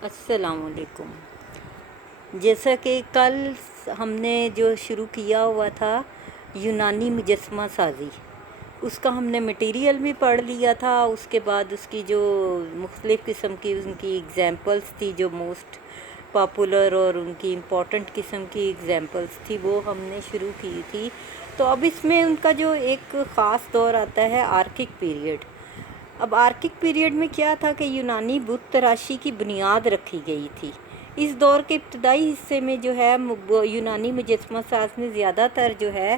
السلام علیکم۔ جیسا کہ کل ہم نے جو شروع کیا ہوا تھا یونانی مجسمہ سازی، اس کا ہم نے مٹیریل بھی پڑھ لیا تھا۔ اس کے بعد اس کی جو مختلف قسم کی ان کی ایگزامپلس تھی، جو موسٹ پاپولر اور ان کی امپورٹنٹ قسم کی ایگزامپلس تھی، وہ ہم نے شروع کی تھی۔ تو اب اس میں ان کا جو ایک خاص دور آتا ہے آرکک پیریڈ۔ اب آرکک پیریڈ میں کیا تھا کہ یونانی بت تراشی کی بنیاد رکھی گئی تھی۔ اس دور کے ابتدائی حصے میں جو ہے یونانی مجسمہ ساز نے زیادہ تر جو ہے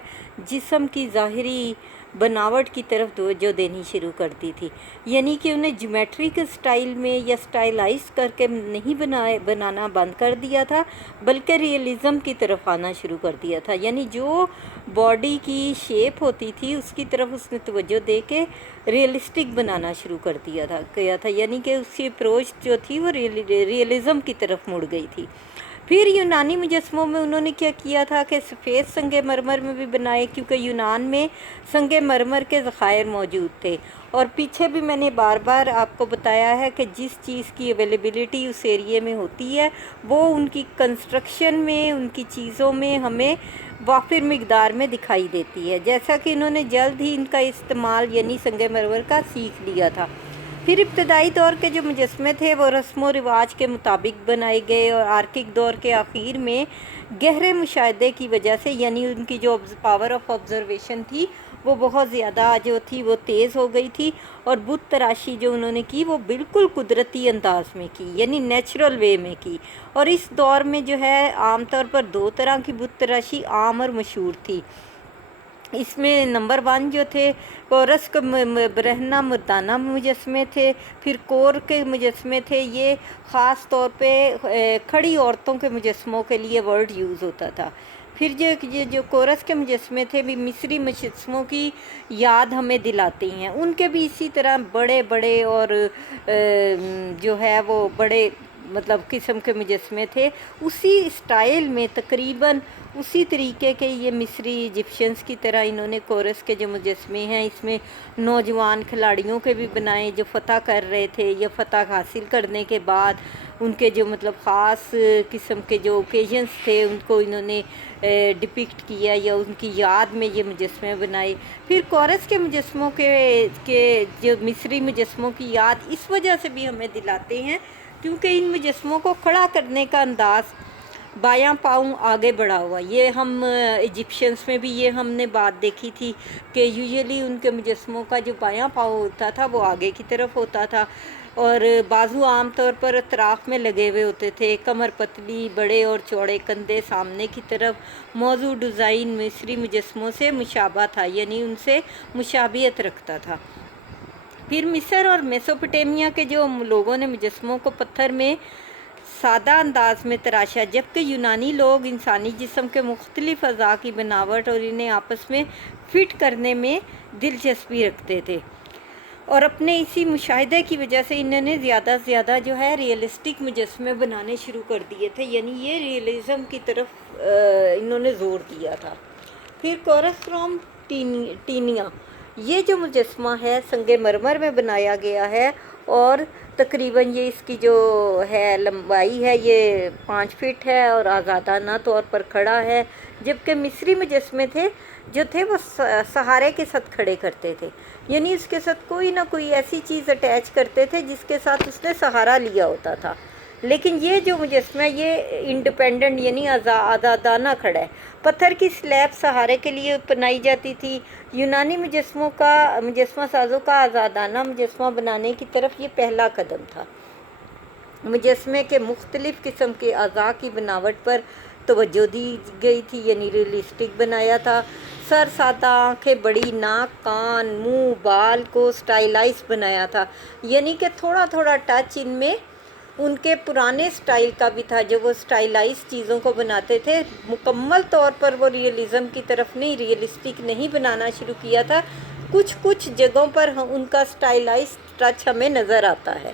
جسم کی ظاہری بناوٹ کی طرف توجہ دینی شروع کر دی تھی، یعنی کہ انہیں جیومیٹرک سٹائل میں یا سٹائلائز کر کے نہیں بنانا بند کر دیا تھا، بلکہ ریئلزم کی طرف آنا شروع کر دیا تھا۔ یعنی جو باڈی کی شیپ ہوتی تھی اس کی طرف اس نے توجہ دے کے ریئلسٹک بنانا شروع کر دیا تھا، یعنی کہ اس کی اپروچ جو تھی وہ ریئلزم کی طرف مڑ گئی تھی۔ پھر یونانی مجسموں میں انہوں نے کیا کیا تھا کہ سفید سنگ مرمر میں بھی بنائے، کیونکہ یونان میں سنگ مرمر کے ذخائر موجود تھے، اور پیچھے بھی میں نے بار بار آپ کو بتایا ہے کہ جس چیز کی اویلیبلٹی اس ایریے میں ہوتی ہے وہ ان کی کنسٹرکشن میں، ان کی چیزوں میں ہمیں وافر مقدار میں دکھائی دیتی ہے، جیسا کہ انہوں نے جلد ہی ان کا استعمال یعنی سنگ مرمر کا سیکھ لیا تھا۔ پھر ابتدائی دور کے جو مجسمے تھے وہ رسم و رواج کے مطابق بنائے گئے، اور آرکک دور کے آخر میں گہرے مشاہدے کی وجہ سے، یعنی ان کی جو پاور آف آبزرویشن تھی وہ بہت زیادہ جو تھی وہ تیز ہو گئی تھی، اور بت تراشی جو انہوں نے کی وہ بالکل قدرتی انداز میں کی، یعنی نیچرل وے میں کی۔ اور اس دور میں جو ہے عام طور پر دو طرح کی بت تراشی عام اور مشہور تھی۔ اس میں نمبر 1 جو تھے کورس کے برہنہ مردانہ مجسمے تھے، پھر کور کے مجسمے تھے۔ یہ خاص طور پہ کھڑی عورتوں کے مجسموں کے لیے ورڈ یوز ہوتا تھا۔ پھر جو کورس کے مجسمے تھے بھی مصری مجسموں کی یاد ہمیں دلاتے ہیں، ان کے بھی اسی طرح بڑے بڑے اور جو ہے وہ بڑے مطلب قسم کے مجسمے تھے، اسی اسٹائل میں تقریباً اسی طریقے کے یہ مصری ایجپشنز کی طرح انہوں نے کورس کے جو مجسمے ہیں اس میں نوجوان کھلاڑیوں کے بھی بنائے جو فتح کر رہے تھے، یا فتح حاصل کرنے کے بعد ان کے جو مطلب خاص قسم کے جو اوکیزنز تھے ان کو انہوں نے ڈپکٹ کیا، یا ان کی یاد میں یہ مجسمے بنائے۔ پھر کورس کے مجسموں کے جو مصری مجسموں کی یاد اس وجہ سے بھی ہمیں دلاتے ہیں کیونکہ ان مجسموں کو کھڑا کرنے کا انداز بایاں پاؤں آگے بڑھا ہوا، یہ ہم ایجپشنس میں بھی یہ ہم نے بات دیکھی تھی کہ یوزلی ان کے مجسموں کا جو بایاں پاؤں ہوتا تھا وہ آگے کی طرف ہوتا تھا، اور بازو عام طور پر اطراف میں لگے ہوئے ہوتے تھے، کمر پتلی، بڑے اور چوڑے کندھے سامنے کی طرف۔ موضوع ڈیزائن مصری مجسموں سے مشابہ تھا، یعنی ان سے مشابہت رکھتا تھا۔ پھر مصر اور میسوپوٹیمیا کے جو لوگوں نے مجسموں کو پتھر میں سادہ انداز میں تراشا، جبکہ یونانی لوگ انسانی جسم کے مختلف اعضاء کی بناوٹ اور انہیں آپس میں فٹ کرنے میں دلچسپی رکھتے تھے، اور اپنے اسی مشاہدے کی وجہ سے انہوں نے زیادہ سے زیادہ جو ہے ریئلسٹک مجسمے بنانے شروع کر دیے تھے، یعنی یہ ریئلزم کی طرف انہوں نے زور دیا تھا۔ پھر کورس فروم ٹینیا، یہ جو مجسمہ ہے سنگ مرمر میں بنایا گیا ہے، اور تقریباً یہ اس کی جو ہے لمبائی ہے یہ 5 فٹ ہے، اور آزادانہ طور پر کھڑا ہے، جبکہ مصری مجسمے جو تھے وہ سہارے کے ساتھ کھڑے کرتے تھے، یعنی اس کے ساتھ کوئی نہ کوئی ایسی چیز اٹیچ کرتے تھے جس کے ساتھ اس نے سہارا لیا ہوتا تھا۔ لیکن یہ جو مجسمہ یہ انڈیپینڈنٹ یعنی آزادانہ کھڑا ہے۔ پتھر کی سلیب سہارے کے لیے بنائی جاتی تھی۔ یونانی مجسمہ سازوں کا آزادانہ مجسمہ بنانے کی طرف یہ پہلا قدم تھا۔ مجسمے کے مختلف قسم کے اعضاء کی بناوٹ پر توجہ دی گئی تھی، یعنی ریئلسٹک بنایا تھا۔ سر سادہ، آنکھیں بڑی، ناک، کان، منہ، بال کو سٹائلائز بنایا تھا، یعنی کہ تھوڑا تھوڑا ٹچ ان میں ان کے پرانے سٹائل کا بھی تھا جو وہ سٹائلائز چیزوں کو بناتے تھے۔ مکمل طور پر وہ ریئلزم کی طرف نہیں، ریئلسٹک نہیں بنانا شروع کیا تھا، کچھ جگہوں پر ان کا سٹائلائز ٹچ ہمیں نظر آتا ہے۔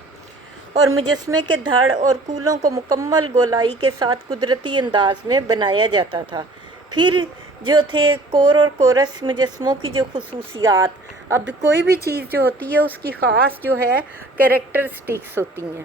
اور مجسمے کے دھڑ اور کولوں کو مکمل گولائی کے ساتھ قدرتی انداز میں بنایا جاتا تھا۔ پھر جو تھے کور اور کورس مجسموں کی جو خصوصیات، اب کوئی بھی چیز جو ہوتی ہے اس کی خاص جو ہے کیریکٹرسٹکس ہوتی ہیں۔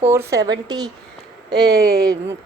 470